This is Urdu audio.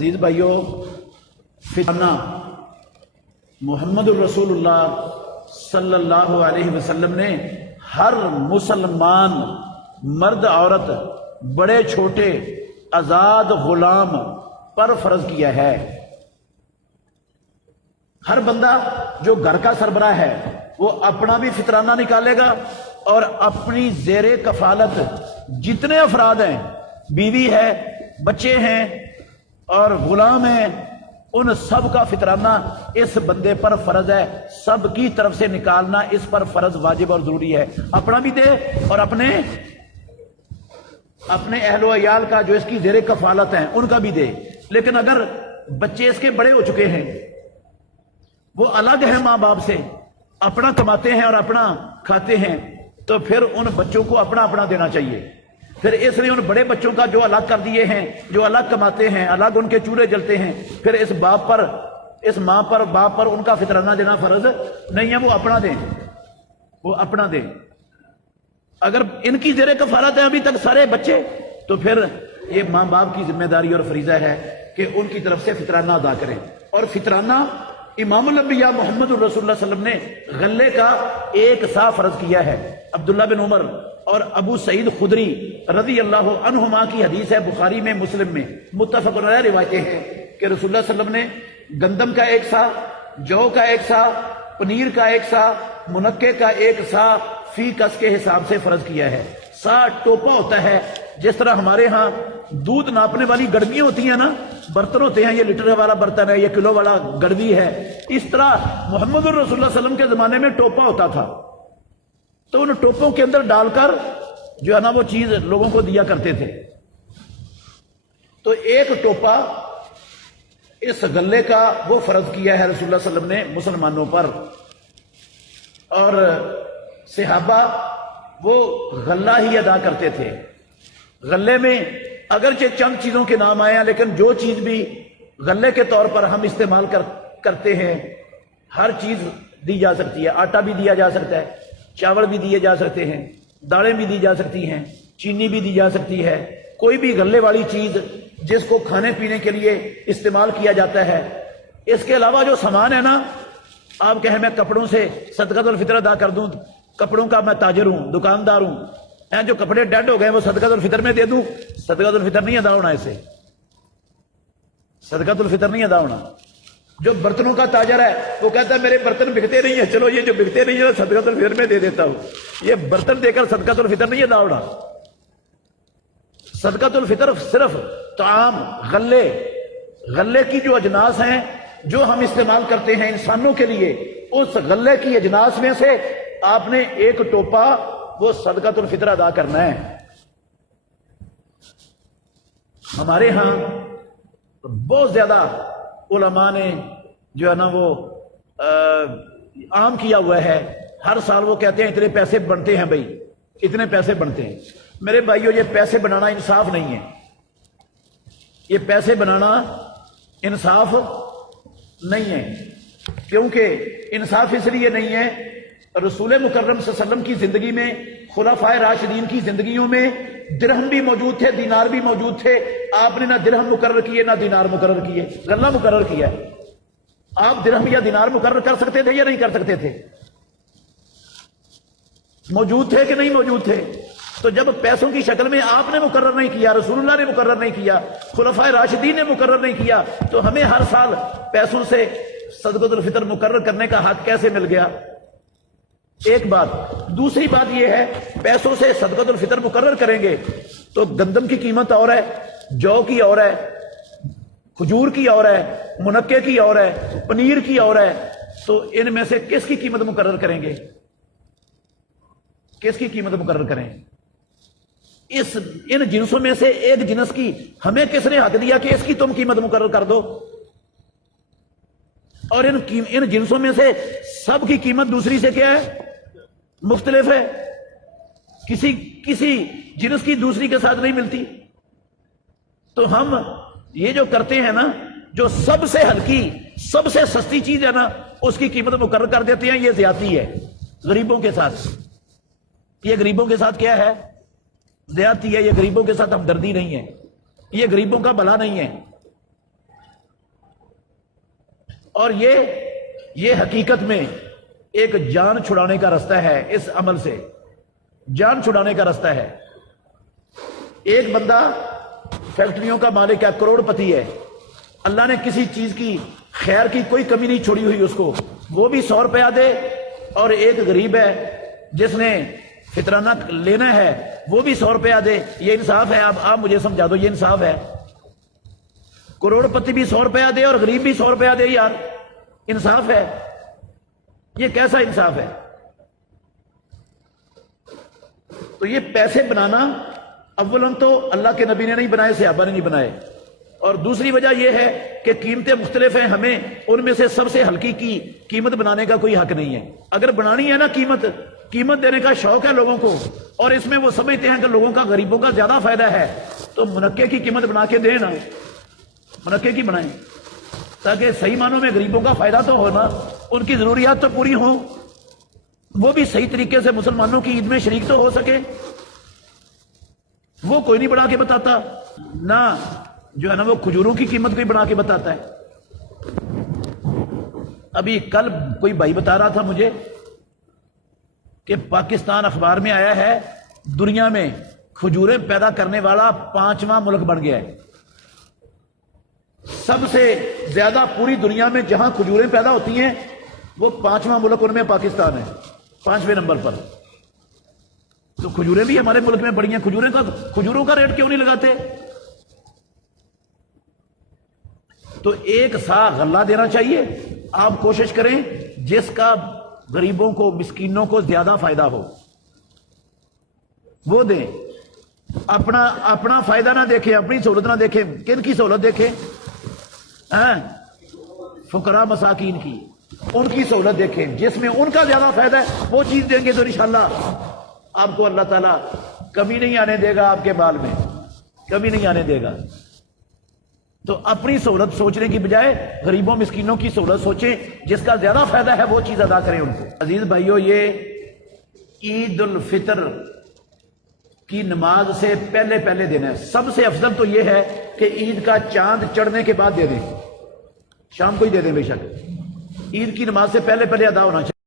عزیز بھائیوں، فتنہ محمد الرسولullah صلی اللہ علیہ وسلم نے ہر مسلمان مرد عورت بڑے چھوٹے آزاد غلام پر فرض کیا ہے۔ ہر بندہ جو گھر کا سربراہ ہے وہ اپنا بھی فطرانہ نکالے گا اور اپنی زیر کفالت جتنے افراد ہیں، بیوی ہے، بچے ہیں اور غلام ہیں، ان سب کا فطرانہ اس بندے پر فرض ہے۔ سب کی طرف سے نکالنا اس پر فرض، واجب اور ضروری ہے۔ اپنا بھی دے اور اپنے اہل و عیال کا جو اس کی زیر کفالت ہیں ان کا بھی دے۔ لیکن اگر بچے اس کے بڑے ہو چکے ہیں، وہ الگ ہیں ماں باپ سے، اپنا کماتے ہیں اور اپنا کھاتے ہیں، تو پھر ان بچوں کو اپنا اپنا دینا چاہیے۔ پھر اس لیے ان بڑے بچوں کا جو الگ کر دیے ہیں، جو الگ کماتے ہیں، الگ ان کے چولہے جلتے ہیں، پھر اس باپ پر، اس ماں پر، باپ پر ان کا فطرانہ دینا فرض نہیں ہے، وہ اپنا دیں، وہ اپنا دیں۔ اگر ان کی زیر کفالت ہے ابھی تک سارے بچے، تو پھر یہ ماں باپ کی ذمہ داری اور فریضہ ہے کہ ان کی طرف سے فطرانہ ادا کریں۔ اور فطرانہ امام الانبیاء محمد الرسول اللہ صلی اللہ علیہ وسلم نے غلے کا 1 سا فرض کیا ہے۔ عبداللہ بن عمر اور ابو سعید خدری رضی اللہ عنہما کی حدیث ہے، بخاری میں، مسلم میں، متفق علیہ روایتیں ہیں کہ رسول اللہ صلی اللہ علیہ وسلم نے گندم کا 1 سا، جو کا 1 سا، پنیر کا 1 سا، منقے کا 1 سا فی کس کے حساب سے فرض کیا ہے۔ سا ٹوپا ہوتا ہے، جس طرح ہمارے ہاں دودھ ناپنے والی گڑویاں ہوتی ہیں نا، برتن ہوتے ہیں، یہ لیٹر والا برتن ہے، یہ کلو والا گڑوی ہے، اس طرح محمد الرسول اللہ صلی اللہ علیہ وسلم کے زمانے میں ٹوپا ہوتا تھا، تو ان ٹوپوں کے اندر ڈال کر جو ہے نا وہ چیز لوگوں کو دیا کرتے تھے۔ تو 1 ٹوپا اس غلے کا وہ فرض کیا ہے رسول اللہ صلی اللہ علیہ وسلم نے مسلمانوں پر۔ اور صحابہ وہ غلہ ہی ادا کرتے تھے۔ غلے میں اگرچہ چند چیزوں کے نام آئے ہیں، لیکن جو چیز بھی غلے کے طور پر ہم استعمال کرتے ہیں، ہر چیز دی جا سکتی ہے۔ آٹا بھی دیا جا سکتا ہے، چاول بھی دیے جا سکتے ہیں، دالیں بھی دی جا سکتی ہیں، چینی بھی دی جا سکتی ہے، کوئی بھی غلے والی چیز جس کو کھانے پینے کے لیے استعمال کیا جاتا ہے۔ اس کے علاوہ جو سامان ہے نا، آپ کہیں میں کپڑوں سے صدقۃ الفطر ادا کر دوں، کپڑوں کا میں تاجر ہوں، دکاندار ہوں، جو کپڑے ڈیڈ ہو گئے وہ صدقۃ الفطر میں دے دوں، صدقۃ الفطر نہیں ادا ہونا، اسے صدقۃ الفطر نہیں ادا ہونا۔ جو برتنوں کا تاجر ہے وہ کہتا ہے میرے برتن بکتے نہیں ہیں، چلو یہ جو بکتے نہیں ہیں صدقۃ الفطر میں دے دیتا ہوں، یہ برتن دے کر صدقۃ الفطر نہیں ادا ہونا۔ صدقۃ الفطر صرف طعام، غلے کی جو اجناس ہیں جو ہم استعمال کرتے ہیں انسانوں کے لیے، اس غلے کی اجناس میں سے آپ نے 1 ٹوپا وہ صدقۃ الفطر ادا کرنا ہے۔ ہمارے ہاں بہت زیادہ علماء نے جو ہے نا وہ عام کیا ہوا ہے، ہر سال وہ کہتے ہیں اتنے پیسے بنتے ہیں، بھائی اتنے پیسے بنتے ہیں۔ میرے بھائیو، یہ پیسے بنانا انصاف نہیں ہے، یہ پیسے بنانا انصاف نہیں ہے۔ کیونکہ انصاف اس لیے نہیں ہے، رسول مکرم صلی اللہ علیہ وسلم کی زندگی میں، خلفائے راشدین کی زندگیوں میں درہم بھی موجود تھے، دینار بھی موجود تھے، آپ نے نہ درہم مقرر کیے نہ دینار مقرر کیے، غلہ مقرر کیا۔ آپ درہم یا دینار مقرر کر سکتے تھے یا نہیں کر سکتے تھے؟ موجود تھے کہ نہیں موجود تھے؟ تو جب پیسوں کی شکل میں آپ نے مقرر نہیں کیا، رسول اللہ نے مقرر نہیں کیا، خلفائے راشدین نے مقرر نہیں کیا، تو ہمیں ہر سال پیسوں سے صدقۃ الفطر مقرر کرنے کا حق کیسے مل گیا؟ ایک بات۔ دوسری بات یہ ہے، پیسوں سے صدقۃ الفطر مقرر کریں گے تو گندم کی قیمت اور ہے، جو کی اور ہے، کھجور کی اور ہے، منقے کی اور ہے، پنیر کی اور ہے، تو ان میں سے کس کی قیمت مقرر کریں گے؟ کس کی قیمت مقرر کریں؟ ان جنسوں میں سے ایک جنس کی ہمیں کس نے حق دیا کہ اس کی تم قیمت مقرر کر دو؟ اور ان جنسوں میں سے سب کی قیمت دوسری سے کیا ہے؟ مختلف ہے، کسی جنس کی دوسری کے ساتھ نہیں ملتی۔ تو ہم یہ جو کرتے ہیں نا، جو سب سے ہلکی، سب سے سستی چیز ہے نا، اس کی قیمت مقرر کر دیتے ہیں، یہ زیادتی ہے غریبوں کے ساتھ۔ یہ غریبوں کے ساتھ کیا ہے؟ زیادتی ہے۔ یہ غریبوں کے ساتھ ہمدردی نہیں ہے، یہ غریبوں کا بھلا نہیں ہے۔ اور یہ حقیقت میں ایک جان چھڑانے کا راستہ ہے، اس عمل سے جان چھڑانے کا راستہ ہے۔ ایک بندہ فیکٹریوں کا مالک ہے، کروڑ پتی ہے، اللہ نے کسی چیز کی خیر کی کوئی کمی نہیں چھوڑی ہوئی اس کو، وہ بھی 100 روپیہ دے، اور ایک غریب ہے جس نے فطرانہ لینا ہے وہ بھی 100 روپیہ دے، یہ انصاف ہے؟ آپ مجھے سمجھا دو، یہ انصاف ہے؟ کروڑ پتی بھی 100 روپیہ دے اور غریب بھی 100 روپیہ دے، یار انصاف ہے؟ یہ کیسا انصاف ہے؟ تو یہ پیسے بنانا اولاً تو اللہ کے نبی نے نہیں بنائے، صحابہ نے نہیں بنائے، اور دوسری وجہ یہ ہے کہ قیمتیں مختلف ہیں، ہمیں ان میں سے سب سے ہلکی کی قیمت بنانے کا کوئی حق نہیں ہے۔ اگر بنانی ہے نا قیمت دینے کا شوق ہے لوگوں کو، اور اس میں وہ سمجھتے ہیں کہ لوگوں کا غریبوں کا زیادہ فائدہ ہے، تو منقے کی قیمت بنا کے دیں نا، منقے کی بنائیں، تاکہ صحیح معنوں میں غریبوں کا فائدہ تو ہونا، ان کی ضروریات تو پوری ہوں، وہ بھی صحیح طریقے سے مسلمانوں کی عید میں شریک تو ہو سکے۔ وہ کوئی نہیں بنا کے بتاتا، نہ جو ہے نا وہ کھجوروں کی قیمت کوئی بنا کے بتاتا ہے۔ ابھی کل کوئی بھائی بتا رہا تھا مجھے کہ پاکستان اخبار میں آیا ہے دنیا میں کھجوریں پیدا کرنے والا 5واں ملک بن گیا ہے۔ سب سے زیادہ پوری دنیا میں جہاں کھجوریں پیدا ہوتی ہیں وہ 5واں ملک ان میں پاکستان ہے، 5ویں نمبر پر۔ تو کھجوریں بھی ہمارے ملک میں بڑی ہیں، کھجوروں کا ریٹ کیوں نہیں لگاتے؟ تو ایک سا غلہ دینا چاہیے، آپ کوشش کریں جس کا غریبوں کو مسکینوں کو زیادہ فائدہ ہو وہ دیں، اپنا فائدہ نہ دیکھیں، اپنی سہولت نہ دیکھیں۔ کن کی سہولت دیکھیں؟ فقراء مساکین کی، ان کی سہولت دیکھیں، جس میں ان کا زیادہ فائدہ ہے وہ چیز دیں گے تو انشاءاللہ آپ کو اللہ تعالیٰ کمی نہیں آنے دے گا، آپ کے مال میں کمی نہیں آنے دے گا۔ تو اپنی سہولت سوچنے کی بجائے غریبوں مسکینوں کی سہولت سوچیں، جس کا زیادہ فائدہ ہے وہ چیز ادا کریں ان کو۔ عزیز بھائیو، یہ عید الفطر کی نماز سے پہلے دینا ہے۔ سب سے افضل تو یہ ہے کہ عید کا چاند چڑھنے کے بعد دے دیں، شام کو ہی دے دیں، بے شک عید کی نماز سے پہلے ادا ہونا چاہیے۔